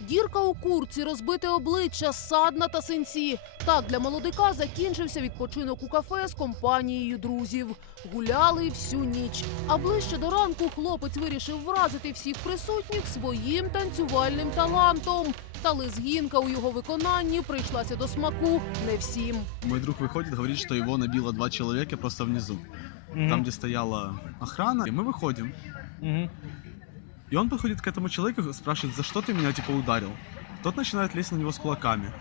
Дірка у курці, розбите обличчя, садна та синці. Так для молодика закінчився відпочинок у кафе з компанією друзів. Гуляли всю ніч. А ближче до ранку хлопець вирішив вразити всіх присутніх своїм танцювальним талантом. Та лезгінка у його виконанні прийшлася до смаку не всім. Мой друг выходит, говорит, что его набило два человека просто внизу, там, где стояла охрана. И мы выходим. И он подходит к этому человеку и спрашивает, за что ты меня типа ударил? Тот начинает лезть на него с кулаками.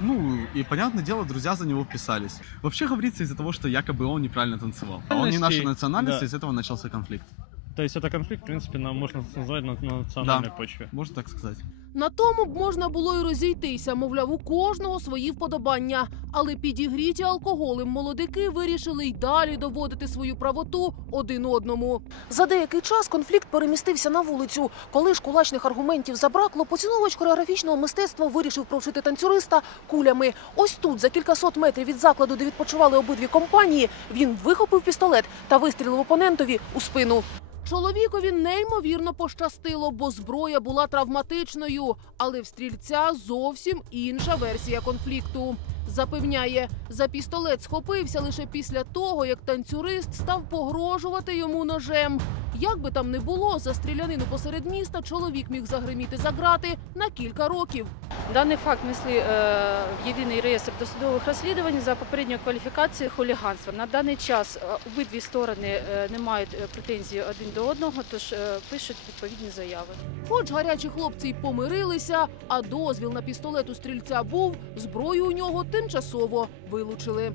Ну, и понятное дело, друзья за него вписались. Вообще говорится из-за того, что якобы он неправильно танцевал. А он не нашей национальности, да. из этого начался конфликт. То есть это конфликт, в принципе, нам можно назвать на, на национальной Да. почве. Можно так сказать. На тому б можна було й розійтися, мовляв, у кожного свої вподобання. Але підігріті алкоголем молодики вирішили й далі доводити свою правоту один одному. За деякий час конфлікт перемістився на вулицю. Коли ж кулачних аргументів забракло, поціновувач хореографічного мистецтва вирішив провчити танцюриста кулями. Ось тут, за кількасот метрів від закладу, де відпочивали обидві компанії, він вихопив пістолет та вистрілив опонентові у спину. Чоловікові неймовірно пощастило, бо зброя була травматичною, але в стрільця зовсім інша версія конфлікту. Запевняє, за пістолет схопився лише після того, як танцюрист став погрожувати йому ножем. Як би там не було, за стрілянину посеред міста чоловік міг загриміти за грати на кілька років. Даний факт внесли е, в єдиний реєстр досудових розслідувань за попередньою кваліфікацією хуліганства. На даний час е, обидві сторони е, не мають претензій один до одного, тож пишуть відповідні заяви. Хоч гарячі хлопці й помирилися, а дозвіл на пістолет у стрільця був, зброю у нього тимчасово вилучили.